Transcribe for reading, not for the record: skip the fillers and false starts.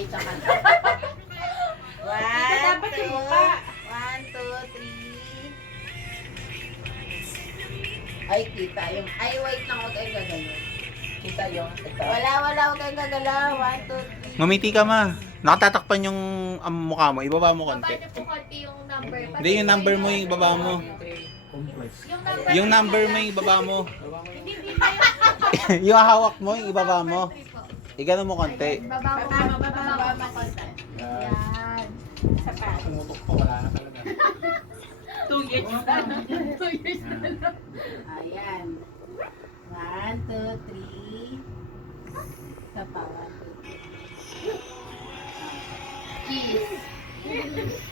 Okay, tsaka. Ito dapat yung mukha. 1, 2, 3. Ay, kita yung... Ay, wait lang. Huwag kayong gagalaw. Kita yung ito. Wala. Huwag kayong gagalaw. 1, 2, 3. Ngumiti ka, ma. Nakatatakpan yung mukha mo. Ibaba mo Baba konti. niyo po konti yung number. Hindi, yung number mo yung ibaba mo. Yung number. Yung number mo yung ibaba mo. Hindi tayo. Yung hawak mo yung ibaba mo. Igano mo konti. Baba mo. Baba mo konti. Yan. Isa pa. Tumutok pa, wala na talaga. 2 years na. 2 years na. Ayan. 1, 2, 3. Isa pa. 1, 2, 3. Kiss.